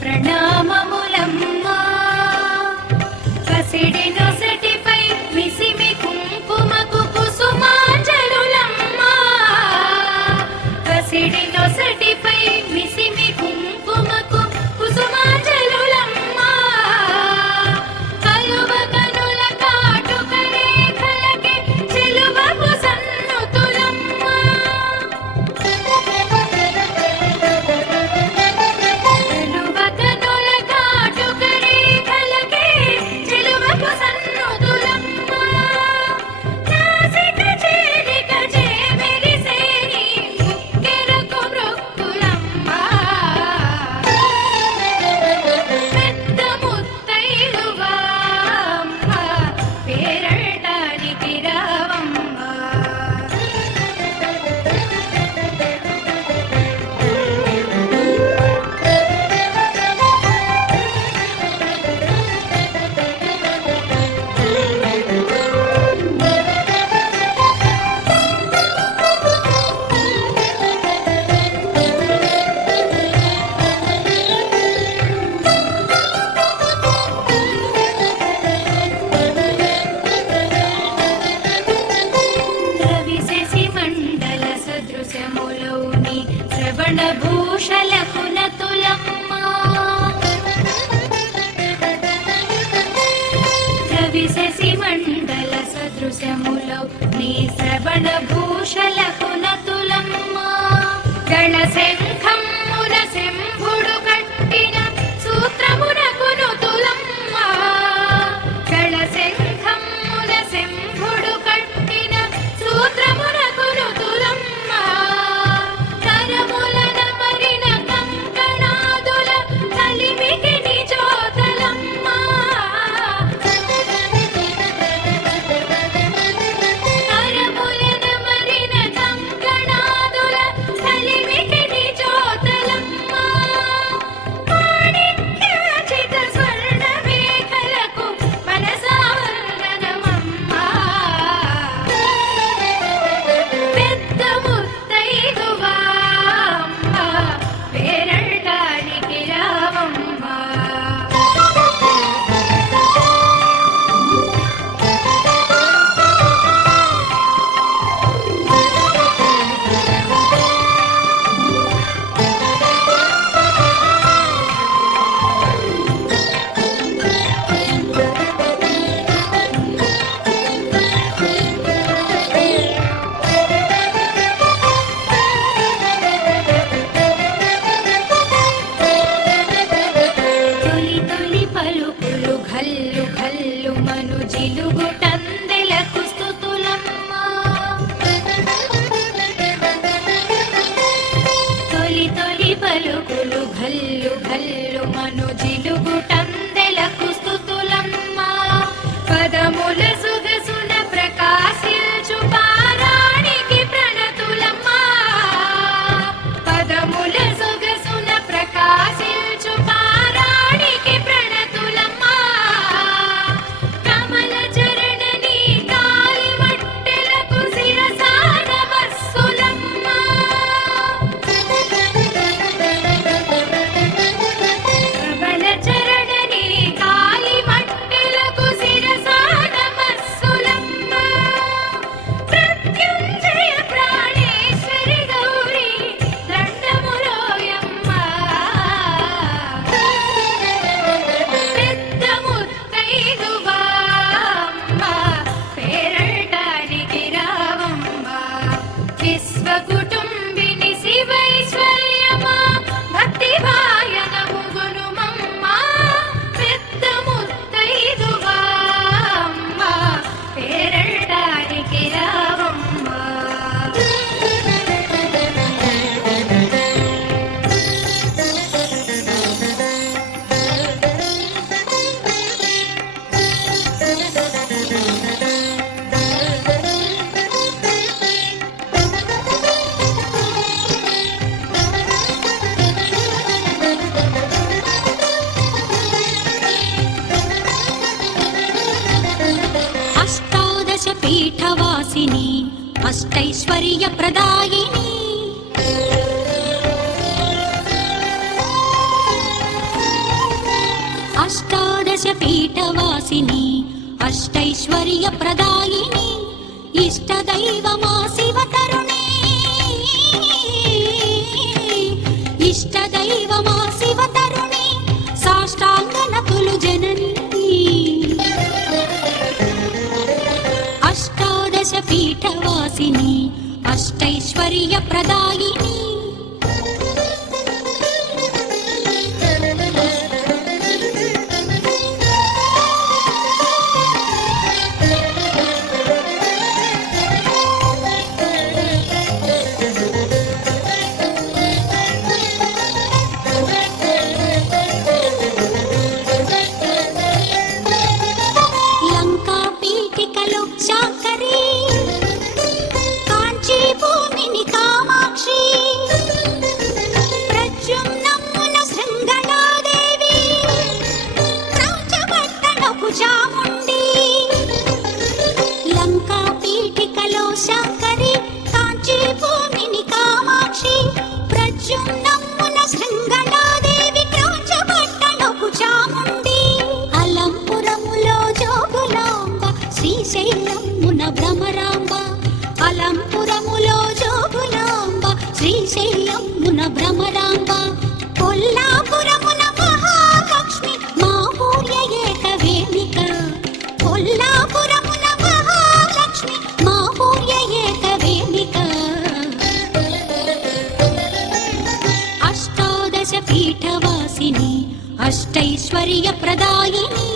ప్రణామములమ్మా పసిడి నొసటిపై మిసిమి కుంకుమకు కుసుమాంజలులమ్మా పసిడి నొసటిపై మిసిమి కుంకుమకు కుసుమాంజలులమ్మా కలువ కనుల కాటుక రేఖలకి చెలువకు సన్నుతులమ్మా కలువ కనుల కాటుక రేఖలకి చెలువకు సన్నుతులమ్మా నాసిక చేరిక చేమెరిసేని ముక్కెరకు మృక్కులమ్మా పెద్ద ముత్తైదువా అమ్మ పేరటానికి రావమ్మా రవిశశి మండల సదృశములౌని శ్రవణ భూషలకు నతులమ్మా రవిశశి మండల సదృశములౌ నీ శ్రవణ భూషలకు నతులమ్మా గణ శంఖమున శంభుడు కట్టిన సూత్రమునకు నుతులమ్మా గణ శంఖమున శంభుడు కట్టిన సూత్రమునకు నుతులమ్మా కరములన మరిన కంకణాదుల కలిమికి నిజోతలమ్మా కరములన మరిన కంకణాదుల కలిమికి నిజోతలమ్మా మాణిక్యాచిత స్వర్ణ మేఖలకు మనసావర్ణనమమ్మా పెద్ద ముత్తైదువా అమ్మ పేరటానికి రావమ్మా తొలి తొలి పలుకులు ఘల్లు ఘల్లు మను జిలుగుటందెలకు స్తుతులమ్మా తొలి తొలి పలుకులు ఘల్లు ఘల్లు మను జిలుగుటందెలకు స్తుతులమ్మా పదముల సుగసున ప్రకాశించు పారాణికి ప్రణతులమ్మా పదముల సుగసున ప్రకాశించు పారాణికి ప్రణతులమ్మా కమల చరణని కాలి మట్టెలకు శిరసాన వస్సులమ్మా కమల చరణని కాలి మట్టెలకు శిరసాన వస్సులమ్మా ప్రత్యుంజయ ప్రాణేశ్వరి గౌరీ దండములోయమ్మా పెద్ద ముత్తైదువా అమ్మ పేరటానికి రావమ్మా విశ్వకుటుంబిని శివైశ్వర్యమా భక్తి భాయనముగునుమమ్మా పెద్ద ముత్తైదువా అమ్మ పేరటానికి రావమ్మా అష్టాదశ పీఠవాసిని అష్టైశ్వర్య ప్రదాయిని అష్టాదశ పీఠవాసిని అష్టైశ్వర్యప్రదాయిని ఇష్టదైవమా శివతరుణి ఇష్టదైవమా శివతరుణి సాష్టాంగనతులు జనని అష్టాదశ పీఠవాసిని అష్టైశ్వర్యప్రదాయిని శాంకరి కాంచీ భూమిని కామాక్షి ప్రద్యుమ్నమున శృంగళాదేవి క్రౌంచపట్టణపు చాముండి అలంపురములో జోగులాంబ శ్రీశైలమున భ్రమరాంబ అలంపురములో జోగులాంబ శ్రీశైలమున భ్రమరాంబ కొల్లాపురమున మహాలక్ష్మి మాహూర్య ఏక వేదిక కొల్లాపురమున మహాలక్ష్మి మాహూర్య ఏక వేదిక అష్టాదశ పీఠవాసిని అష్టైశ్వర్య ప్రదాయిని